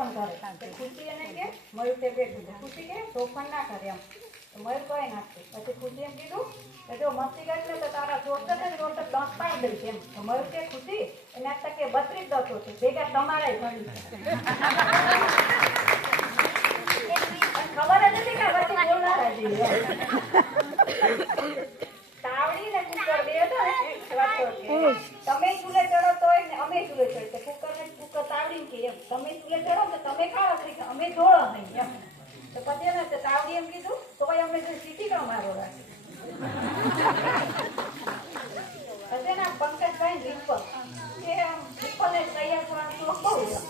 તોફાન કરે. ખુશી એને કે મયુર તે બેઠું છે. ખુશી કે તોફાન ના કરે એમ. મયુર કહે નાખશે. પછી ખુશી એમ કીધું કે જો મસ્તી કરશે તો તારા ચોટે જ રોટે દસ પાડી દઈશ એમ. તો મયુર કે ખુશી એના તકે 32 દસો છે ભેગા તમારા ઘણી ખબર જ નથી કે પછી બોલનારા જઈએ. તાવડી ને કુકર બે હતા ને તમે ચૂલે ચડો તો અમે ચૂલે ચડતે કુકર ને કુકર તાવડી કે એમ તમે ચૂલે ચડો તો તમે ખાઓ અમે ઢોળો નહીં એમ. તો પછી ને તાવડી એમ કીધું તો ભાઈ અમે સીટી નો મારો રાખી. પછી ના પંકજભાઈ રીપલ કે રીપલ ને તૈયાર કરવાનો શોખ બહુ એમ.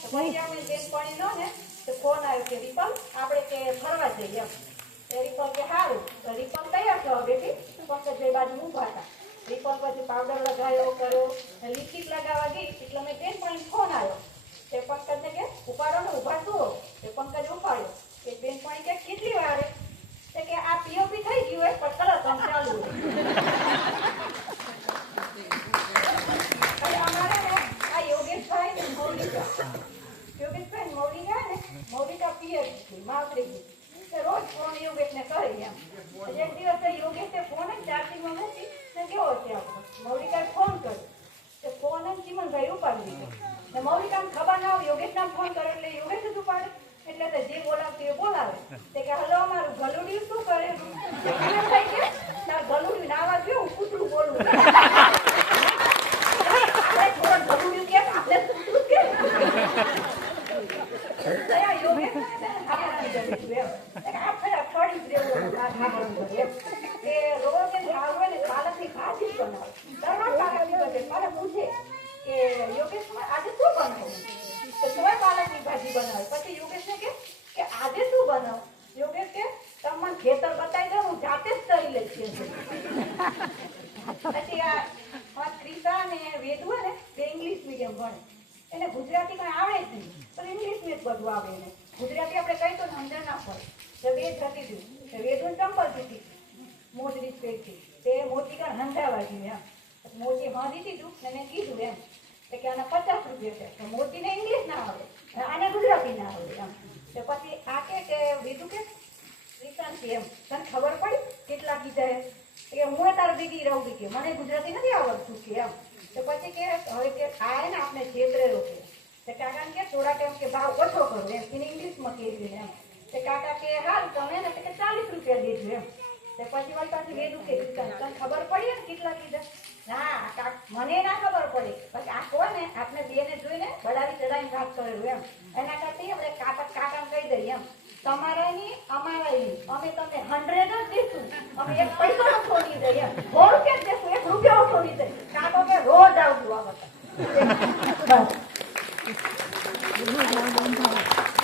તો પછી અમે બેનપણી નો ને તો ફોન આવ્યો કે રીપલ આપણે કે ફરવા જઈએ એમ. રીપલ કે સારું. તો રીપલ તૈયાર થવા બેઠી પંકજભાઈ બાજુ ઊભા હતા. રીપલ પછી પાવડર લગાવ્યો કર્યો લિપસ્ટિક લગાવવા ગઈ એટલે મેં બેનપણી ફોન આવ્યો. તે પંકજને કે ઉપાડો ને ઉભા જુઓ. તે પંકજ ઉપાડ્યો. એ બેનપણી કે કેટલી વાર તે કે આ પીઓપી થઈ ગયું હોય પણ કલર કામ ચાલુ હોય. અમારે ને આ યોગેશભાઈ મૌલિકા ને મૌલિકા પીએચડી માવતરી રોજ ફોન યોગેશને કરે એમ. એક દિવસ યોગેશે ફોન જ ચાર્જિંગમાં મૂકી ને કેવો છે આપણો મૌલિકાએ ફોન કર્યો. તે ફોન જ ચીમનભાઈ ઉપાડી દીધો. ને મૌલિકાને ખબર ના હોય યોગેશને ફોન કર્યો એટલે યોગેશ જ ઉપાડે. એટલે જે બોલાવતી એ બોલાવે. તે કે હલો અમારું ગલુડિયું શું કરે ચીમનભાઈ કે તાર ગલુડિયું નાવા ગયો હું કૂતરું બોલું. આપણે થોડું ગલુડિયું કે આપણે કૂતરું કે ખેતર બતાવી દો હું જાતે જ કરી લઈશ. પછી આ ક્રિશા ને વેદ હોય ને તે ઇંગ્લિશ મીડિયમ ભણે. એને ગુજરાતી કઈ આવડે જ નહીં પણ ઇંગ્લિશ માં જ બધું આવડે. એને ગુજરાતી આપણે કહી તો સમજણ ના પડે. તો વેદ જતી હતી વેદું ચંપલ દીધી મોજરી પહેરતી તે મોતી કાન હંધાવા જોઈએ એમ. મોતી બાંધી દીધું ને મેં કીધું એમ કે આના 50 રૂપિયા છે. મોતીને ઇંગ્લિશ ના આવડે આને ગુજરાતી ના આવડે એમ. તો પછી આ કે વેદું કે શ્રીકાંત એમ તને ખબર પડી કેટલા કીધા કે હું તાર દીદી રહું કે મને ગુજરાતી નથી આવડતું કે એમ. તો પછી કે હવે કે આ ને આપણે છેતરે રોકે. તો કાકાને કે થોડા ટાઈમ કે ભાવ ઓછો કરો એમ એને ઇંગ્લિશમાં કહેવું એમ. તો કાકા કે હારું તમે ને કે 40 રૂપિયા દેજો એમ. તો પછી વળી પાછી વેદું કે તને ખબર પડી ને કેટલા કીધા. ના મને ના ખબર પડી. પછી આ કોને આપણે બેને જોઈને બડાવી ચડાવીને વાત કરેલું એમ. એના કરતી આપણે કાકાને કહી દઈએ એમ તમારા ની અમારા ની અમે તમને 100 જ દેશું અમે 1 પૈસો ઓછો નહીં દઈએ એમ. 100 રૂપિયા દેશું 1 રૂપિયા ઓછો નહીં દઈએ. કાકો કે રોજ આવજો આ બધા.